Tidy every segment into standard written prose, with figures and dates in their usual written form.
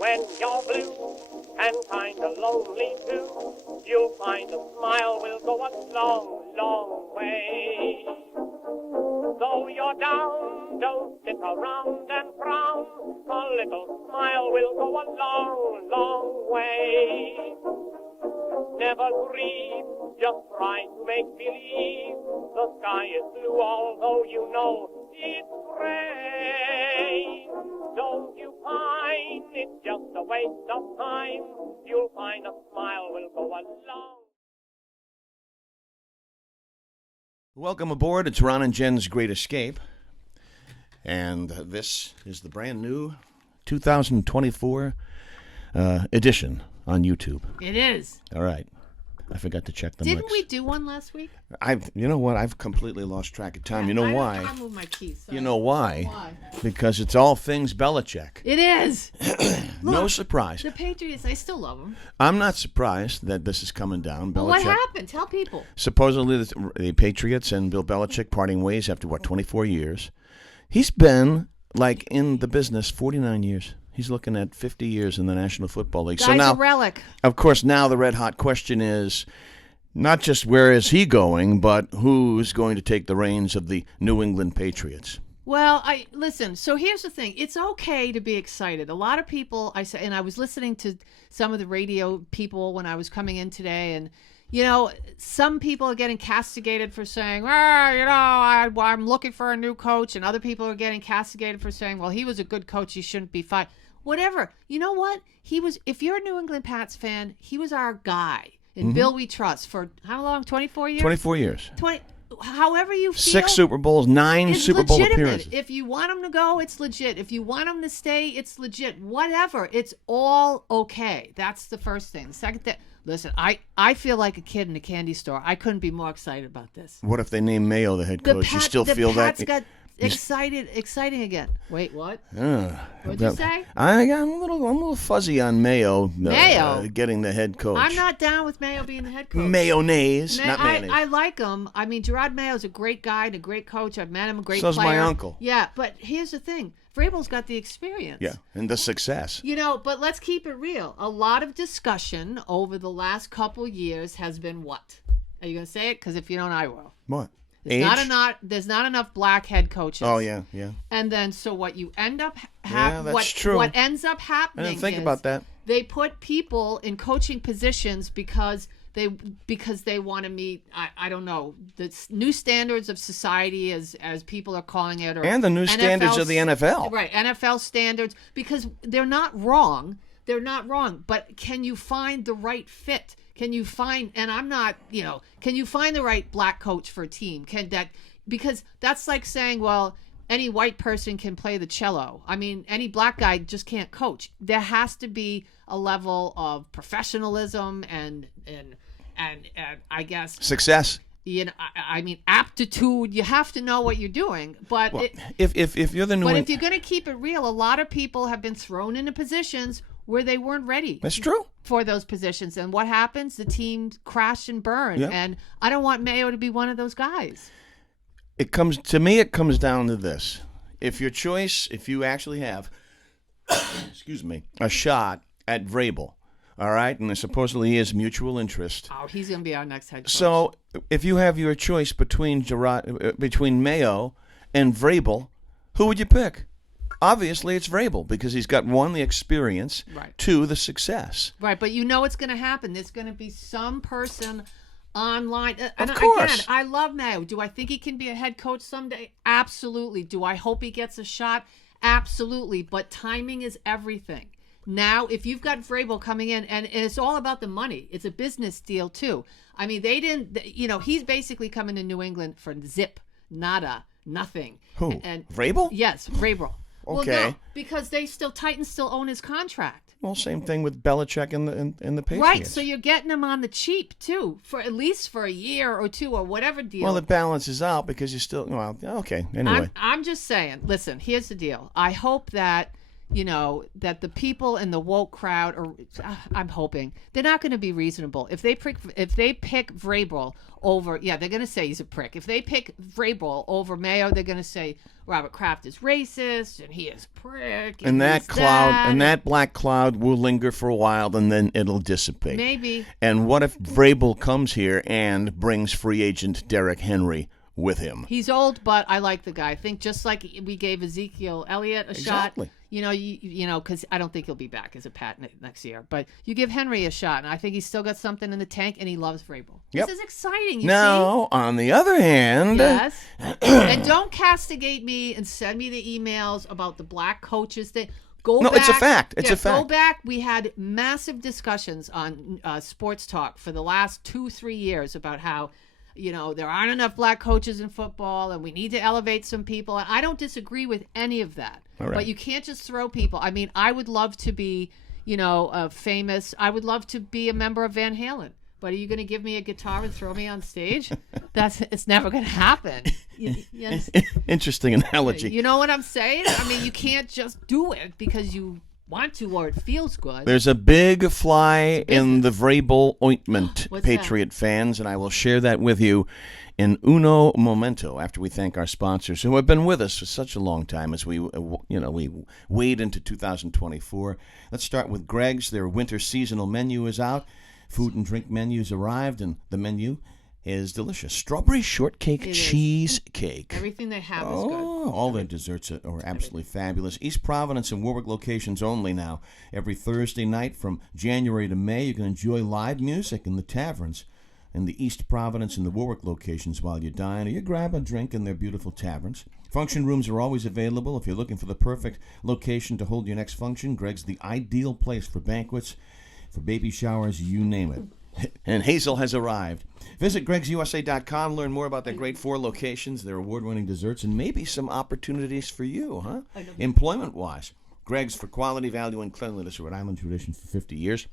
When you're blue and kinda lonely too, you'll find a smile will go a long, long way. Though you're down, don't sit around and frown. A little smile will go a long, long way. Never grieve, just try to make believe the sky is blue, although you know it's gray. Don't you find it's just a waste of time? You'll find a smile will go a long. Welcome aboard. It's Ron and Jen's Great Escape. And this is the brand new 2024 edition on YouTube. It is. All right. I forgot to check the Didn't mics. we do one last week? You know what? I've completely lost track of time. You know why? I moved my keys. Sorry. You know why? Why? Because it's all things Belichick. It is. No Look, surprise. The Patriots, I still love them. I'm not surprised that this is coming down. Well, what happened? Tell people. Supposedly the Patriots and Bill Belichick parting ways after, 24 years? He's been, in the business 49 years. He's looking at 50 years in the National Football League. Guy's so now, a relic. of course, now the red-hot question is not just where is he going, but who's going to take the reins of the New England Patriots? Well, listen. So here's the thing: it's okay to be excited. A lot of people, and I was listening to some of the radio people when I was coming in today, and some people are getting castigated for saying, I'm looking for a new coach, and other people are getting castigated for saying, well, he was a good coach, he shouldn't be fired. Whatever. You know what? If you're a New England Pats fan, he was our guy. And Bill we trust for how long? 24 years? 24 years. However you feel. 6 Super Bowls, 9 Super Bowl appearances. If you want him to go, it's legit. If you want him to stay, it's legit. Whatever. It's all okay. That's the first thing. The second thing, listen, I feel like a kid in a candy store. I couldn't be more excited about this. What if they name Mayo the head coach? You still feel that? The Pats got exciting again. Wait, what? What'd you say? I'm a little fuzzy on Mayo. Getting the head coach. I'm not down with Mayo being the head coach. Mayonnaise, not mayonnaise. I like him. I mean, Gerard Mayo's a great guy and a great coach. I've met him, a great player. So's my uncle. Yeah, but here's the thing. Vrabel's got the experience. Yeah, and the success. But let's keep it real. A lot of discussion over the last couple years has been what? Are you going to say it? Because if you don't, I will. What? There's not enough black head coaches. Oh, yeah. And then, so what you end up true. What ends up happening I didn't think about that. They put people in coaching positions because they want to meet, I don't know, the new standards of society as people are calling it. And the new standards of the NFL. Right, NFL standards, because they're not wrong. They're not wrong. But can you find the right fit? Can you find, and I'm not, can you find the right black coach for a team? Because that's like saying, well, any white person can play the cello. I mean, any black guy just can't coach. There has to be a level of professionalism and I guess success. I mean, aptitude. You have to know what you're doing. But if you're the new, but if you're going to keep it real, a lot of people have been thrown into positions where they weren't ready. That's true. For those positions. And what happens? The team crash and burn. Yep. And I don't want Mayo to be one of those guys. It comes down to this. If you actually have, excuse me, a shot at Vrabel, all right, and there supposedly is mutual interest. Oh, he's going to be our next head coach. So if you have your choice between Mayo and Vrabel, who would you pick? Obviously, it's Vrabel because he's got, 1, the experience, right. 2, the success. Right, but you know what's going to happen. There's going to be some person online. Of course. Again, I love Mayo. Do I think he can be a head coach someday? Absolutely. Do I hope he gets a shot? Absolutely. But timing is everything. Now, if you've got Vrabel coming in, and it's all about the money. It's a business deal, too. I mean, they didn't, he's basically coming to New England for zip, nada, nothing. Who? And Vrabel? Yes, Vrabel. Okay. Well, no, because Titans still own his contract. Well, same thing with Belichick and the Patriots. Right, so you're getting him on the cheap, too, for at least for a year or two or whatever deal. Well, it balances out because you still, okay, anyway. I'm just saying, listen, here's the deal. I hope that, that the people in the woke crowd are, I'm hoping they're not going to be reasonable. If they pick Vrabel over, they're going to say he's a prick. If they pick Vrabel over Mayo, they're going to say Robert Kraft is racist and he is a prick. And that that black cloud will linger for a while, and then it'll dissipate. Maybe. And what if Vrabel comes here and brings free agent Derrick Henry with him? He's old, but I like the guy. I think just like we gave Ezekiel Elliott a shot. Because I don't think he'll be back as a Pat next year. But you give Henry a shot, and I think he's still got something in the tank, and he loves Vrabel. Yep. This is exciting. Now, on the other hand, yes, and don't castigate me and send me the emails about the black coaches thing. Go back. It's a fact. It's a fact. Go back. We had massive discussions on Sports Talk for the last 2-3 years about how, there aren't enough black coaches in football and we need to elevate some people. And I don't disagree with any of that. Right. But you can't just throw people. I mean, I would love to be, famous. I would love to be a member of Van Halen. But are you going to give me a guitar and throw me on stage? It's never going to happen. Yes. Interesting analogy. You know what I'm saying? I mean, you can't just do it because you want to or it feels good. There's a big fly in the Vrabel ointment, Patriot fans, and I will share that with you in uno momento after we thank our sponsors who have been with us for such a long time as we wade into 2024. Let's start with Greg's. Their winter seasonal menu is out. Food and drink menus arrived, and the menu is delicious. Strawberry shortcake cheesecake. Everything they have is good. All their desserts are absolutely fabulous. East Providence and Warwick locations only now. Every Thursday night from January to May, you can enjoy live music in the taverns in the East Providence and the Warwick locations while you dine, or you grab a drink in their beautiful taverns. Function rooms are always available. If you're looking for the perfect location to hold your next function, Greg's the ideal place for banquets, for baby showers, you name it. And Hazel has arrived. Visit gregsusa.com, learn more about their great 4 locations, their award-winning desserts, and maybe some opportunities for you, employment-wise. Greg's, for quality, value, and cleanliness, a Rhode Island tradition for 50 years.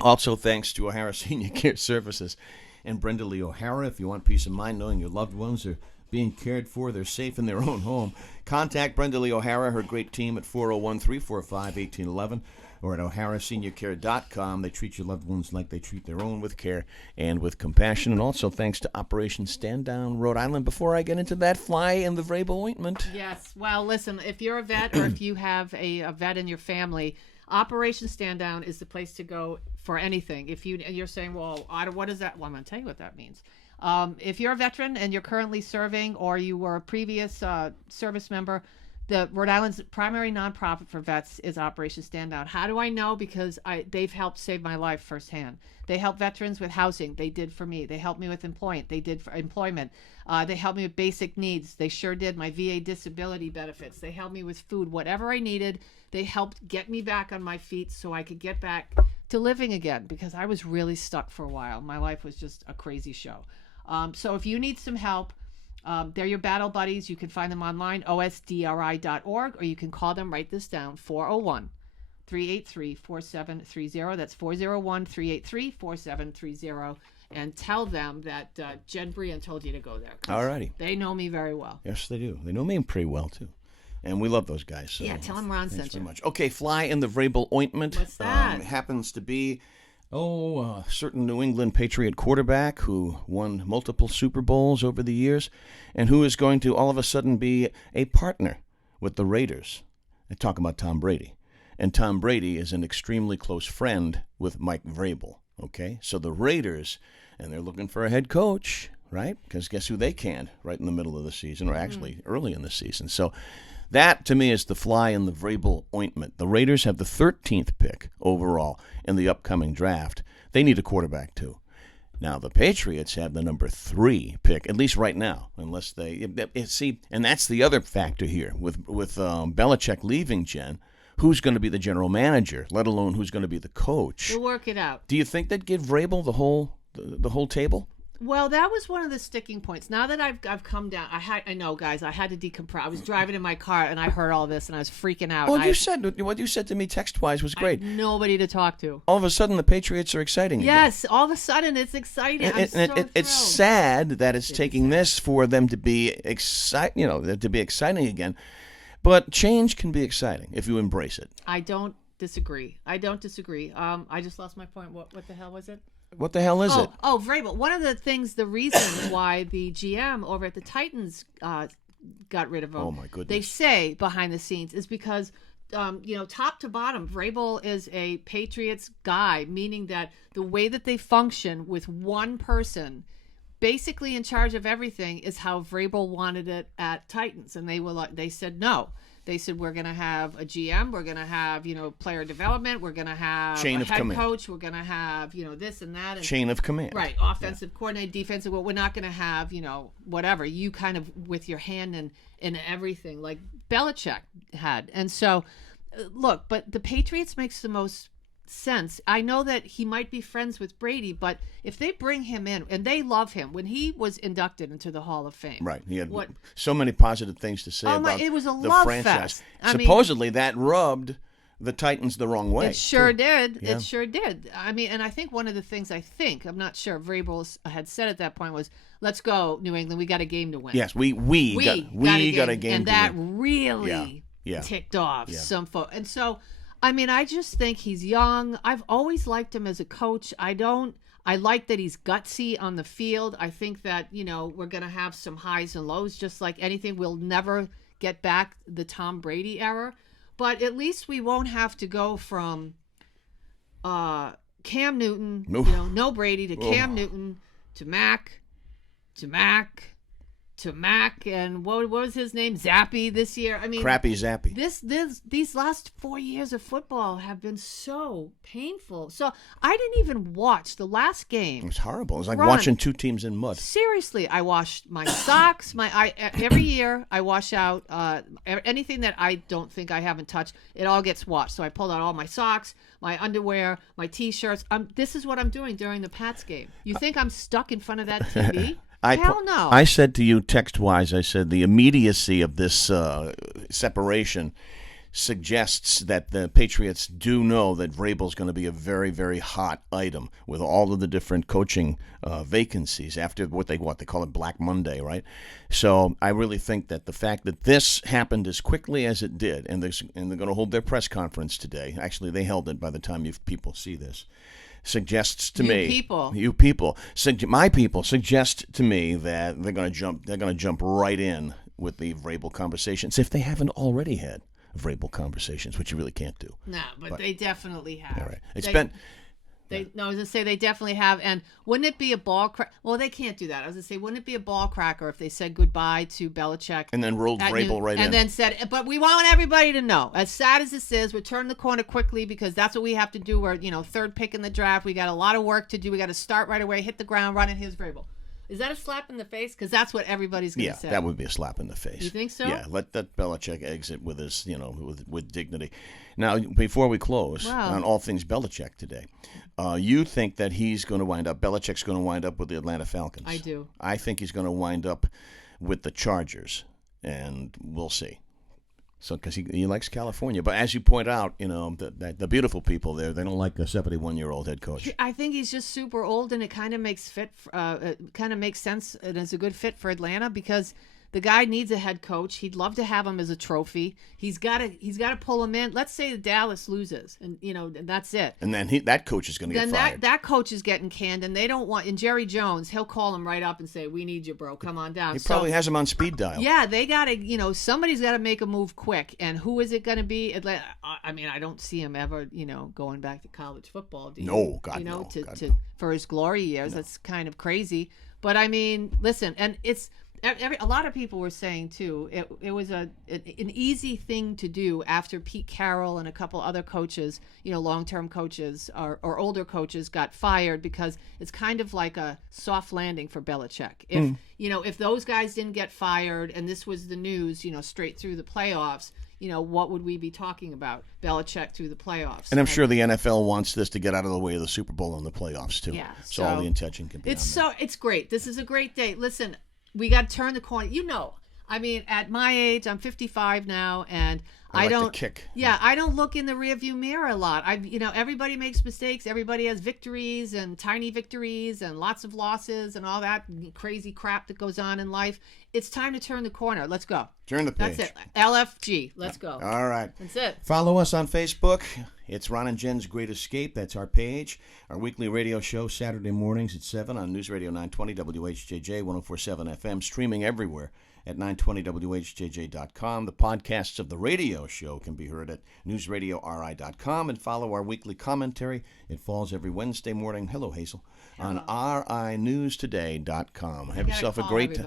Also thanks to O'Hara Senior Care Services and Brenda Lee O'Hara. If you want peace of mind knowing your loved ones are being cared for, they're safe in their own home, contact Brenda Lee O'Hara, her great team at 401-345-1811. or at oharaseniorcare.com. They treat your loved ones like they treat their own, with care and with compassion. And also thanks to Operation Stand Down Rhode Island. Before I get into that, fly in the Vrabel ointment. Yes. Well, listen, if you're a vet or if you have a vet in your family, Operation Stand Down is the place to go for anything. If you're saying, well, what is that? Well, I'm going to tell you what that means. If you're a veteran and you're currently serving, or you were a previous service member, the Rhode Island's primary nonprofit for vets is Operation Stand Down. How do I know? Because they've helped save my life firsthand. They help veterans with housing. They did for me. They helped me with employment. They did for employment. They helped me with basic needs. They sure did. My VA disability benefits. They helped me with food. Whatever I needed, they helped get me back on my feet so I could get back to living again, because I was really stuck for a while. My life was just a crazy show. So if you need some help, they're your battle buddies. You can find them online, osdri.org, or you can call them, write this down, 401-383-4730. That's 401-383-4730. And tell them that Jen Brian told you to go there. All righty. They know me very well. Yes, they do. They know me pretty well, too. And we love those guys. So yeah, tell them Ron sent you. Very much. Okay, fly in the Vrabel ointment. What's that? Happens to be a certain New England Patriot quarterback who won multiple Super Bowls over the years, and who is going to all of a sudden be a partner with the Raiders. I talk about Tom Brady. And Tom Brady is an extremely close friend with Mike Vrabel. Okay? So the Raiders, and they're looking for a head coach, right? Because guess who they canned right in the middle of the season, or actually early in the season. So that, to me, is the fly in the Vrabel ointment. The Raiders have the 13th pick overall in the upcoming draft. They need a quarterback, too. Now, the Patriots have the number 3 pick, at least right now, unless they see. And that's the other factor here. With Belichick leaving, Jen, who's going to be the general manager, let alone who's going to be the coach? We'll work it out. Do you think they'd give Vrabel the whole table? Well, that was one of the sticking points. Now that I've come down, I know, guys, I had to decompress. I was driving in my car and I heard all this and I was freaking out. What you said to me text-wise was great. I had nobody to talk to. All of a sudden, the Patriots are exciting again. Yes, all of a sudden it's exciting. It's sad that it's taking this for them to be exciting again. But change can be exciting if you embrace it. I don't disagree. I just lost my point. What the hell was it? What the hell is it? Oh, Vrabel. One of the reasons why the GM over at the Titans got rid of him. Oh my goodness. They say behind the scenes is because top to bottom, Vrabel is a Patriots guy, meaning that the way that they function with one person basically in charge of everything is how Vrabel wanted it at Titans. And they said no. They said, we're going to have a GM, we're going to have, player development, we're going to have Chain a of head command. Coach, we're going to have, this and that. And, Chain of command. Right, offensive coordinator, defensive. Well, we're not going to have, whatever. You kind of with your hand in everything like Belichick had. And so, look, but the Patriots makes the most sense. I know that he might be friends with Brady, but if they bring him in, and they love him, when he was inducted into the Hall of Fame. Right. He had so many positive things to say about it was a the love franchise. fest. Supposedly that rubbed the Titans the wrong way. It sure too. did. Yeah. It sure did. And I think one of the things I'm not sure, Vrabel had said at that point was, let's go, New England. We got a game to win. Yes, we got a game and to that win. really ticked off some folks. And so, I just think he's young. I've always liked him as a coach. I like that he's gutsy on the field. I think that, we're going to have some highs and lows, just like anything. We'll never get back the Tom Brady era, but at least we won't have to go from Cam Newton, no Brady, to Cam Newton, to Mac, and what was his name? Zappy this year. Crappy Zappy. These last 4 years of football have been so painful. So I didn't even watch the last game. It was horrible. It was like watching two teams in mud. Seriously, I washed my socks. Every year I wash out anything that I don't think I haven't touched. It all gets washed. So I pulled out all my socks, my underwear, my T-shirts. This is what I'm doing during the Pats game. You think I'm stuck in front of that TV? Hell no. I said to you text-wise, I said the immediacy of this separation suggests that the Patriots do know that Vrabel's going to be a very, very hot item with all of the different coaching vacancies after what they call it Black Monday, right? So I really think that the fact that this happened as quickly as it did, and they're going to hold their press conference today. Actually, they held it by the time you people see this. Suggests to me, my people suggest to me that they're going to jump right in with the Vrabel conversations if they haven't already had Vrabel conversations, which you really can't do. No, but they definitely have. All right, I was going to say they definitely have. And wouldn't it be a ball crack? Well, they can't do that. I was going to say, wouldn't it be a ball cracker if they said goodbye to Belichick? And then rolled Vrabel right in. And then said, but we want everybody to know, as sad as this is, we're turning the corner quickly because that's what we have to do. We're, third pick in the draft. We got a lot of work to do. We got to start right away, hit the ground, run, and here's Vrabel. Is that a slap in the face? Because that's what everybody's going to say. Yeah, that would be a slap in the face. You think so? Yeah, let that Belichick exit with his, with dignity. Now, before we close on all things Belichick today, you think that Belichick's going to wind up with the Atlanta Falcons? I do. I think he's going to wind up with the Chargers, and we'll see. So, because he likes California, but as you point out, the beautiful people there, they don't like a 71-year-old head coach. I think he's just super old, and it kind of makes sense, and it's a good fit for Atlanta because the guy needs a head coach. He'd love to have him as a trophy. He's got to pull him in. Let's say Dallas loses, and that's it. And then that coach is going to get fired. That coach is getting canned, and they don't want. And Jerry Jones, he'll call him right up and say, "We need you, bro. Come on down." He probably has him on speed dial. Yeah, they got to. Somebody's got to make a move quick. And who is it going to be? Atlanta. I don't see him ever, going back to college football. Do you? No, God, no. For his glory years. No. That's kind of crazy. But listen, and it's. A lot of people were saying too, it was an easy thing to do after Pete Carroll and a couple other coaches, long-term coaches or older coaches got fired because it's kind of like a soft landing for Belichick. If those guys didn't get fired and this was the news, straight through the playoffs, what would we be talking about? Belichick through the playoffs. And I'm sure the NFL wants this to get out of the way of the Super Bowl and the playoffs too. Yeah. So all the intention can be it's great. This is a great day. Listen, we got to turn the corner. I mean, at my age, I'm 55 now, and I like the don't kick. Yeah, I don't look in the rearview mirror a lot. Everybody makes mistakes. Everybody has victories and tiny victories and lots of losses and all that crazy crap that goes on in life. It's time to turn the corner. Let's go. Turn the page. That's it. LFG. Let's go. All right. That's it. Follow us on Facebook. It's Ron and Jen's Great Escape. That's our page. Our weekly radio show, Saturday mornings at 7 on News Radio 920 WHJJ 1047 FM, streaming everywhere at 920WHJJ.com. The podcasts of the radio show can be heard at newsradiori.com, and follow our weekly commentary. It falls every Wednesday morning. Hello, Hazel. On rinewstoday.com. Have yourself a great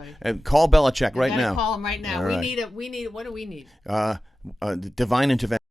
call Belichick right now. Call him right now. All right. We need what do we need? Divine intervention.